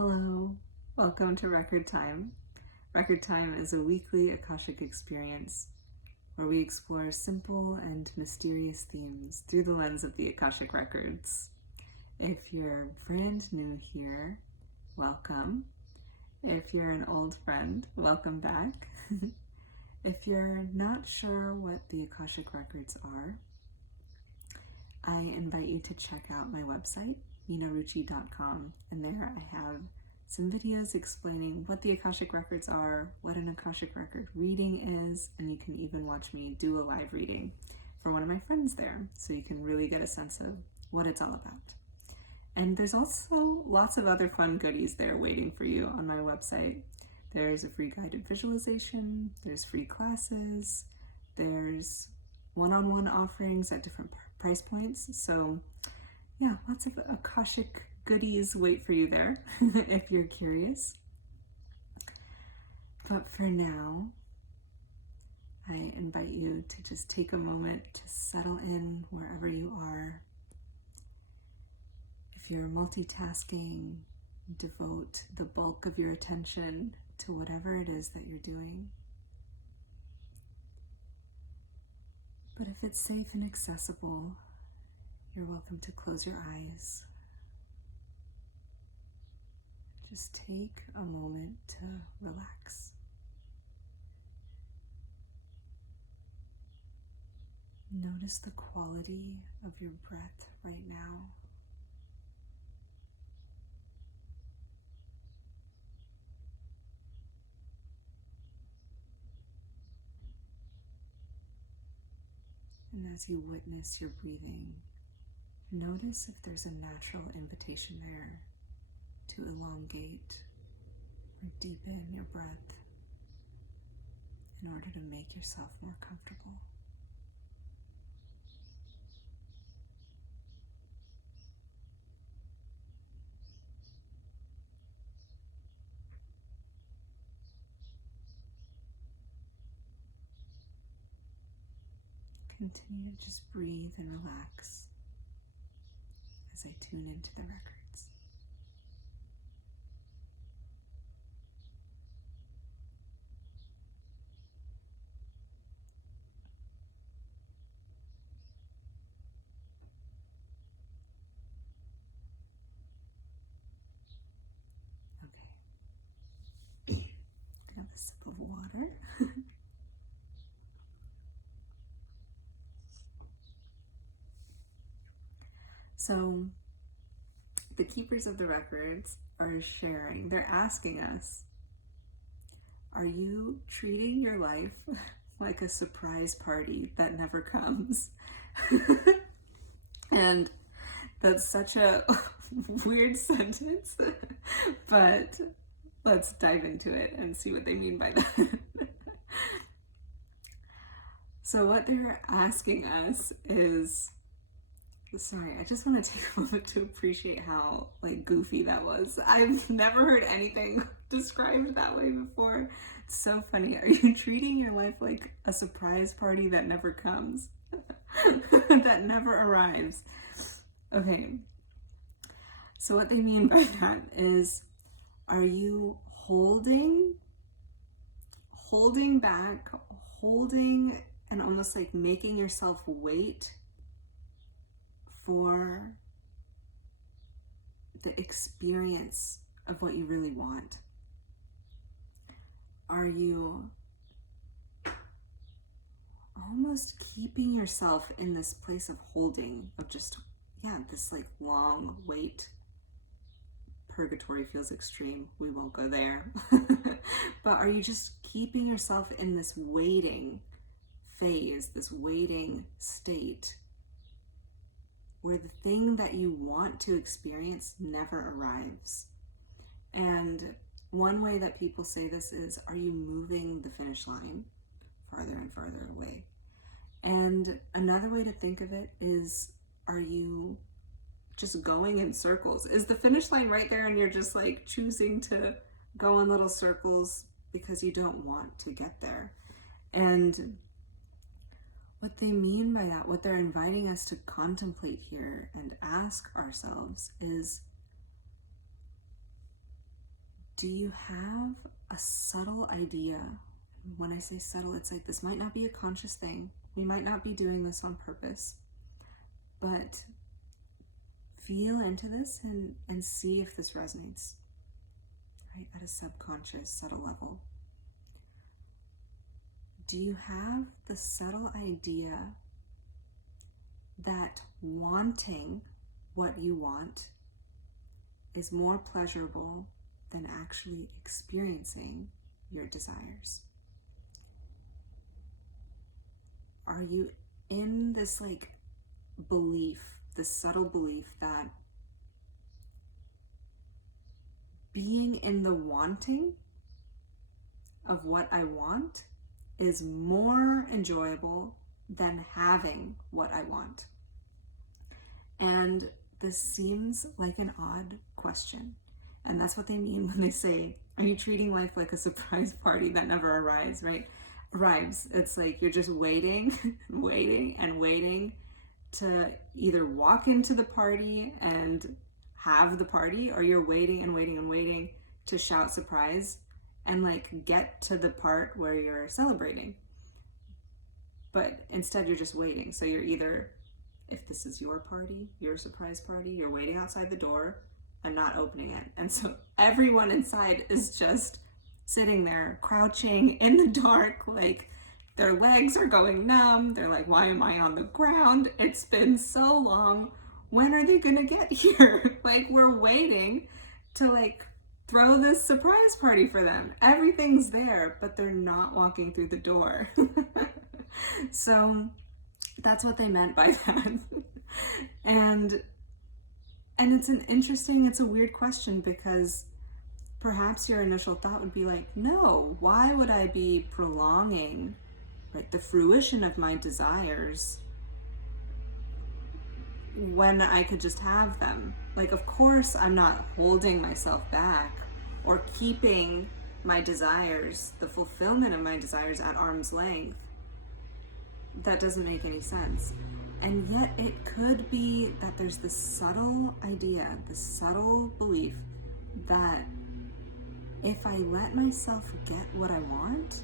Hello, welcome to Record Time. Record Time is a weekly Akashic experience where we explore simple and mysterious themes through the lens of the Akashic Records. If you're brand new here, welcome. If you're an old friend, welcome back. If you're not sure what the Akashic Records are, I invite you to check out my website, minaruchi.com, and there I have some videos explaining what the Akashic Records are, what an Akashic Record reading is, and you can even watch me do a live reading for one of my friends there, so you can really get a sense of what it's all about. And there's also lots of other fun goodies there waiting for you on my website. There's a free guided visualization, there's free classes, there's one-on-one offerings at different price points. So yeah, lots of Akashic goodies wait for you there if you're curious. But for now, I invite you to just take a moment to settle in wherever you are. If you're multitasking, devote the bulk of your attention to whatever it is that you're doing. But if it's safe and accessible, you're welcome to close your eyes. Just take a moment to relax. Notice the quality of your breath right now. And as you witness your breathing, notice if there's a natural invitation there to elongate or deepen your breath in order to make yourself more comfortable. Continue to just breathe and relax as I tune into the records. Okay. Have a sip of water. So, the keepers of the records are sharing, they're asking us, are you treating your life like a surprise party that never comes? And that's such a weird sentence, but let's dive into it and see what they mean by that. So what they're asking us is, sorry, I just want to take a moment to appreciate how goofy that was. I've never heard anything described that way before. It's so funny. Are you treating your life like a surprise party that never comes? That never arrives? Okay. So what they mean by that is, are you holding back, and almost like making yourself wait for the experience of what you really want? Are you almost keeping yourself in this place of holding, of just, this long wait? Purgatory feels extreme. We won't go there. But are you just keeping yourself in this waiting phase, this waiting state, where the thing that you want to experience never arrives? And one way that people say this is, are you moving the finish line farther and farther away? And another way to think of it is, are you just going in circles? Is the finish line right there and you're just choosing to go in little circles because you don't want to get there? And what they mean by that, what they're inviting us to contemplate here and ask ourselves is, Do you have a subtle idea? When I say subtle, it's like this might not be a conscious thing. We might not be doing this on purpose, but feel into this and see if this resonates, right, at a subconscious, subtle level. Do you have the subtle idea that wanting what you want is more pleasurable than actually experiencing your desires? Are you in this like belief, this subtle belief that being in the wanting of what I want is more enjoyable than having what I want? And this seems like an odd question. And that's what they mean when they say, are you treating life like a surprise party that never arrives, right? Arrives. It's like you're just waiting, waiting, and waiting to either walk into the party and have the party, or you're waiting and waiting and waiting to shout surprise and like get to the part where you're celebrating. But instead you're just waiting. So you're either, if this is your party, your surprise party, you're waiting outside the door and not opening it. And so everyone inside is just sitting there crouching in the dark, like their legs are going numb. They're like, why am I on the ground? It's been so long. When are they gonna get here? Like, we're waiting to like throw this surprise party for them. Everything's there, but they're not walking through the door. So that's what they meant by that. And it's a weird question, because perhaps your initial thought would be like, no, why would I be prolonging, right, the fruition of my desires when I could just have them? Like, of course, I'm not holding myself back or keeping my desires, the fulfillment of my desires, at arm's length. That doesn't make any sense. And yet it could be that there's this subtle idea, this subtle belief that if I let myself get what I want,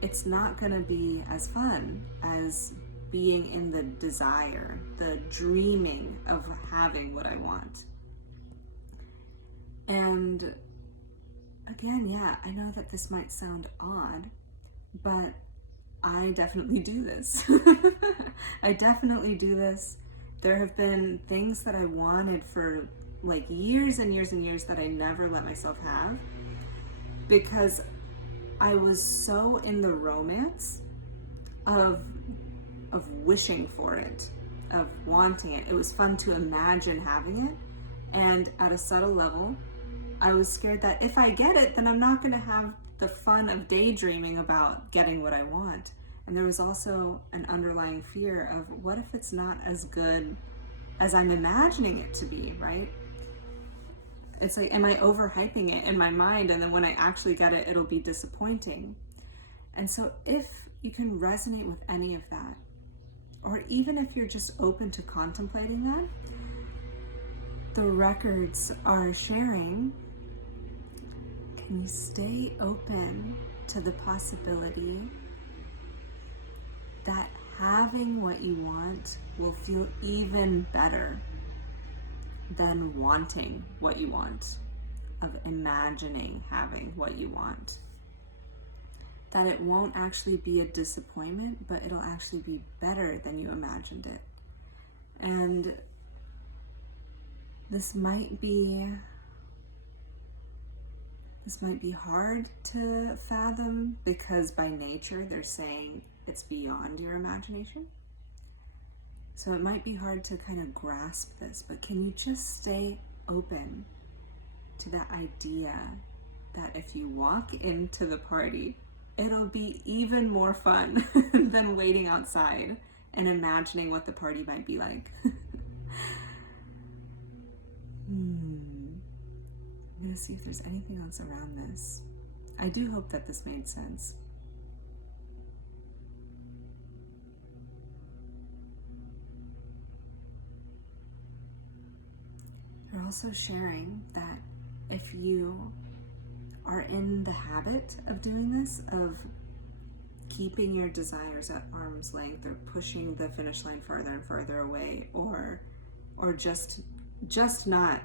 it's not going to be as fun as being in the desire, the dreaming of having what I want. And again, yeah, I know that this might sound odd, but I definitely do this. I definitely do this. There have been things that I wanted for like years and years and years that I never let myself have, because I was so in the romance of wishing for it, of wanting it. It was fun to imagine having it. And at a subtle level, I was scared that if I get it, then I'm not going to have the fun of daydreaming about getting what I want. And there was also an underlying fear of, what if it's not as good as I'm imagining it to be, right? It's like, am I overhyping it in my mind? And then when I actually get it, it'll be disappointing. And so if you can resonate with any of that, or even if you're just open to contemplating that, the records are sharing, can you stay open to the possibility that having what you want will feel even better than wanting what you want, of imagining having what you want? That it won't actually be a disappointment, but it'll actually be better than you imagined it. And this might be hard to fathom, because by nature they're saying it's beyond your imagination. So it might be hard to kind of grasp this, but can you just stay open to the idea that if you walk into the party, it'll be even more fun than waiting outside and imagining what the party might be like. I'm gonna see if there's anything else around this. I do hope that this made sense. They're also sharing that if you are in the habit of doing this, of keeping your desires at arm's length, or pushing the finish line further and further away, or just not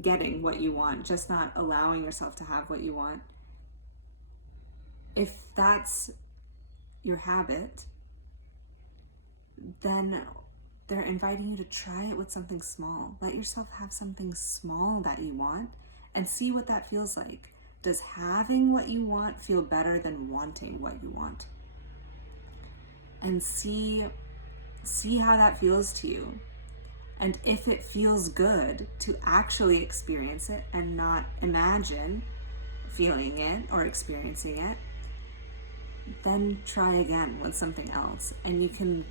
getting what you want, just not allowing yourself to have what you want, if that's your habit, then they're inviting you to try it with something small. Let yourself have something small that you want and see what that feels like. Does having what you want feel better than wanting what you want? And see how that feels to you. And if it feels good to actually experience it and not imagine feeling it or experiencing it, then try again with something else. And you can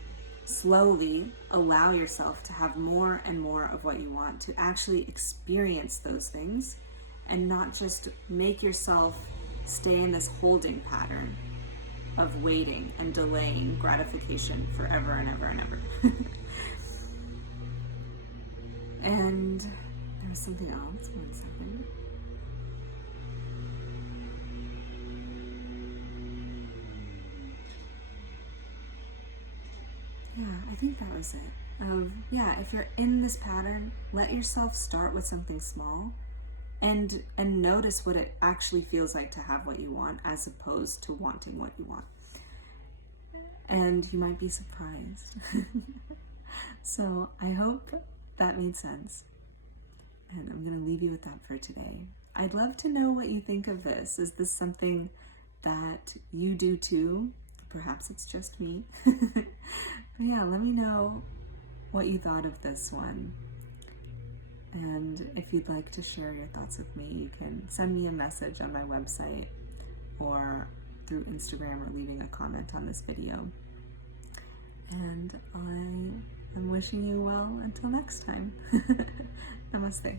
slowly allow yourself to have more and more of what you want, to actually experience those things and not just make yourself stay in this holding pattern of waiting and delaying gratification forever and ever and ever. And there was something else. 1 second. Yeah, I think that was it. If you're in this pattern, let yourself start with something small and notice what it actually feels like to have what you want, as opposed to wanting what you want. And you might be surprised. So I hope that made sense. And I'm going to leave you with that for today. I'd love to know what you think of this. Is this something that you do too? Perhaps it's just me. But yeah, let me know what you thought of this one. And if you'd like to share your thoughts with me, you can send me a message on my website or through Instagram, or leaving a comment on this video. And I am wishing you well until next time. Namaste.